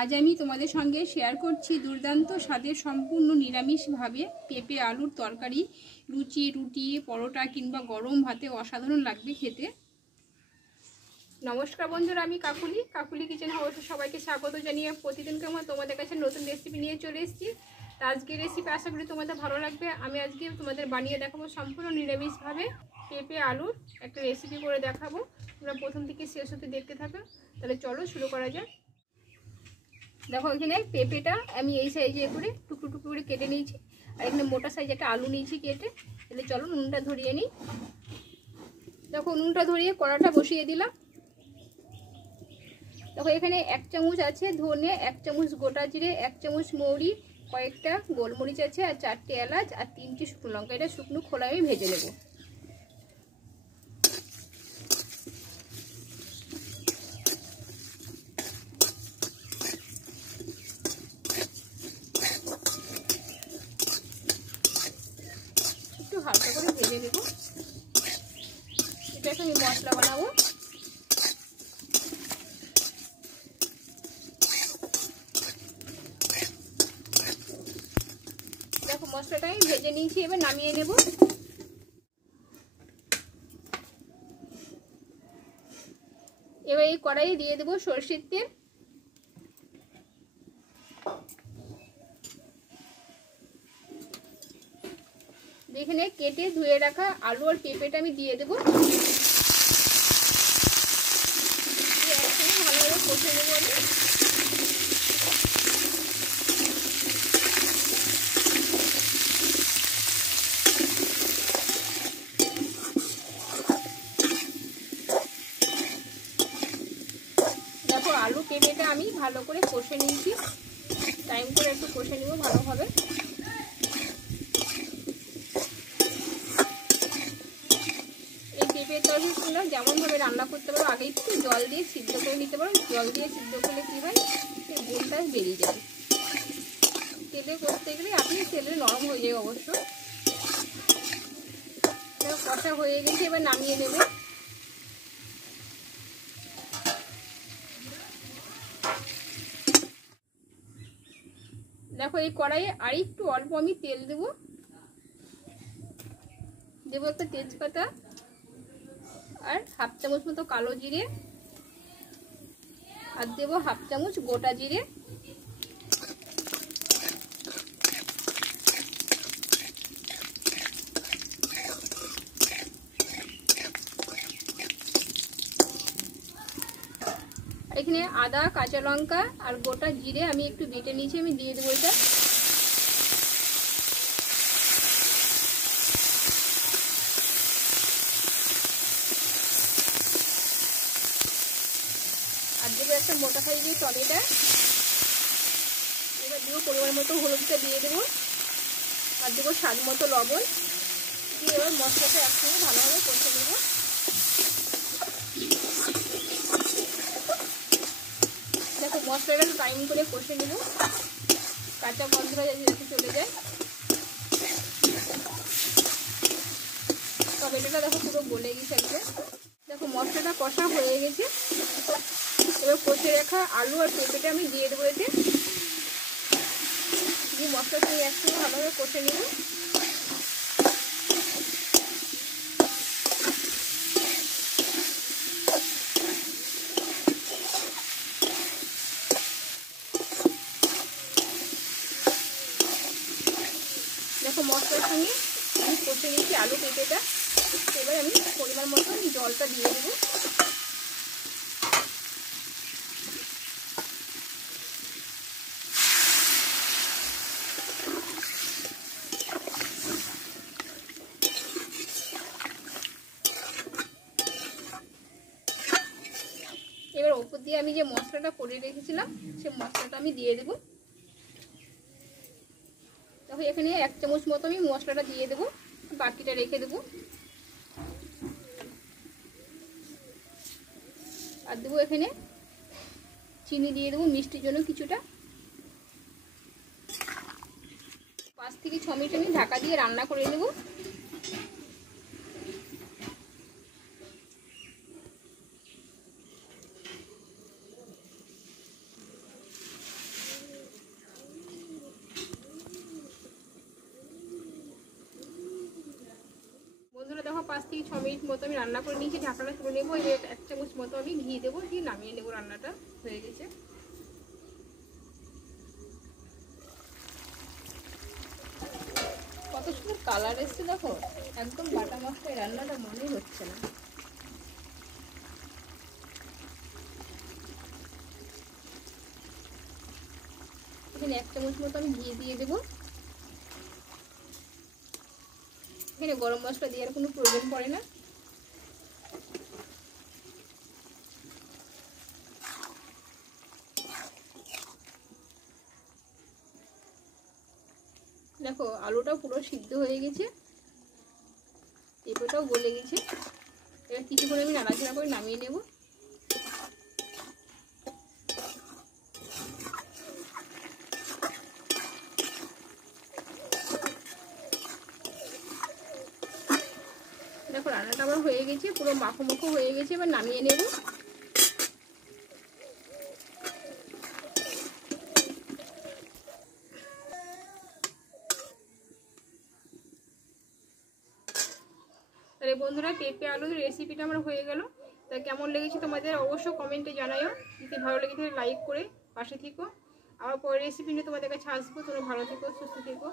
আজ আমি তোমাদের সঙ্গে শেয়ার করছি দুর্দান্ত স্বাদের সম্পূর্ণ নিরামিষভাবে পেঁপে আলুর তরকারি। লুচি, রুটি, পরোটা কিংবা গরম ভাতে অসাধারণ লাগবে খেতে। নমস্কার বন্ধুরা, আমি কাকুলি কিচেন হাউসে সবাইকে স্বাগত জানিয়ে প্রতিদিনকার মতো তোমাদের কাছে নতুন রেসিপি নিয়ে চলে এসেছি। তা আজকের রেসিপি আশা করি তোমাদের ভালো লাগবে। আমি আজকে তোমাদের বানিয়ে দেখাবো সম্পূর্ণ নিরামিষভাবে পেঁপে আলুর একটা রেসিপি করে দেখাবো। তোমরা প্রথম থেকে শেষ হতে দেখতে থাকো। তাহলে চলো শুরু করা যাক। দেখো এখানে পেঁপেটা আমি এই সাইজে করে টুকরো টুকরো করে কেটে নিয়েছি, আর এখানে মোটা সাইজে একটা আলু নিয়েছি কেটে। তাহলে চলো নুনটা ধরিয়ে নিই। দেখো নুনটা ধরিয়ে কড়াটা বসিয়ে দিলাম। দেখো এখানে 1 চামচ আছে ধনে, 1 চামচ গোটা জিরে, 1 চামচ মৌরি, কয়েকটা গোলমরিচ আছে, আর 4টে এলাচ আর 3টে শুকনো লঙ্কা। এটা শুকনো খোলা আমি ভেজে নেব। একটু হালকা করে ভেজে নেব। এটা আমি মশলা বানাবো। দেখো মশলাটা আমি ভেজে নিয়েছি, এবার নামিয়ে নেব। এবার এই কড়াইয়ে দিয়ে দেবো সরষের তেল। এখানে কেটে ধুয়ে রাখা আলু আর পেঁপেটা আমি দিয়ে দেবো। ভালোভাবে কষে নেবো আমি। দেখো আলু পেঁপেটা আমি ভালো করে কষে নিয়েছি। টাইম করে একটু কষে নেবো ভালোভাবে। এই পেঁপের তরকারিগুলো যেমনভাবে রান্না করতে পারো, আগে একটু জল দিয়ে সিদ্ধ করে নিতে পারো। জল দিয়ে সিদ্ধ করলে কী হয়, সেই গোলটা বেরিয়ে যাবে। তেলে করতে গেলে আপনি তেলে নরম হয়ে যাবে অবশ্য। কষা হয়ে গেছে, এবার নামিয়ে নেব। দেখো এই কড়াইয়ে আর একটু অল্প আমি তেল দেবো একটা তেজপাতা, আর 1/2 চামচ মতো কালো জিরে, আর দেবো 1/2 চামচ গোটা জিরে। এখানে আদা, কাঁচা লঙ্কা আর গোটা জিরে আমি একটু বেটে নিয়েছি, আমি দিয়ে দেবো এটা। আর দেবো একটা মোটা সাইজের টমেটো। এবার দেবো পরিমাণ মতো হলুদটা দিয়ে দেবো, আর দেবো স্বাদ মতো লবণ দিয়ে এবার মশলাটা একসঙ্গে ভালোভাবে কষে নেব। দেখো মশলাটা একটু টাইম করে কষে নেব, কাঁচা গন্ধটা যাতে চলে যায়। টমেটোটা দেখো পুরো গলে গেছে একদম। দেখো মশলাটা কষা হয়ে গেছে। এবার কষে রাখা আলু আর পেঁপেটা আমি দিয়ে দেবো এতে। দিয়ে মশলাটা একসঙ্গে ভালোভাবে কষে নেব। দেখো মশলার সঙ্গে আমি কষে নিয়েছি আলু পেঁপেটা। এবার আমি পরিমাণ মতো জলটা দিয়ে দেবো। এবার ওপর দিয়ে আমি যে মশলাটা করে রেখেছিলাম সেই মশলাটা আমি দিয়ে দেবো। দেখো এখানে 1 চামচ মতো আমি মশলাটা দিয়ে দেবো, বাকিটা রেখে দেবো। আর দেবো এখানে চিনি দিয়ে দেবো মিষ্টির জন্য কিছুটা। 5 থেকে 6 মিনিট আমি ঢাকা দিয়ে রান্না করে নেব। 6 মিনিট মতো আমি রান্না করে নিয়েছি। ঢাকনাটা তুলে নেবো। এবার 1 চামচ মতো আমি ঘি দেবো, দিয়ে নামিয়ে নেবো। রান্নাটা হয়ে গেছে। কত সুন্দর কালার এসছে দেখো, একদম বাটা মাখা রান্নাটা মনেই হচ্ছে না। এখানে 1 চামচ মতো আমি ঘি দিয়ে দেবো। এখানে গরম মশলা দেওয়ার কোনো প্রয়োজন পড়ে না। দেখো আলুটা পুরো সিদ্ধ হয়ে গেছে, পেঁপেটাও গলে গেছে। এবার কিছুক্ষণ আমি নাড়াচাড়া করে নামিয়ে নেব। দেখো রান্নাটা আমার হয়ে গেছে, পুরো মাখো মাখো হয়ে গেছে। এবার নামিয়ে নেব। তাহলে বন্ধুরা, পেঁপে আলুর রেসিপিটা আমার হয়ে গেল। তা কেমন লেগেছে তোমাদের অবশ্যই কমেন্টে জানাও। যদি ভালো লেগে তাহলে লাইক করে পাশে থেকো। আবার পরের রেসিপি নিয়ে তোমাদের কাছে আসবো। তোমরা ভালো থেকো, সুস্থ থেকো।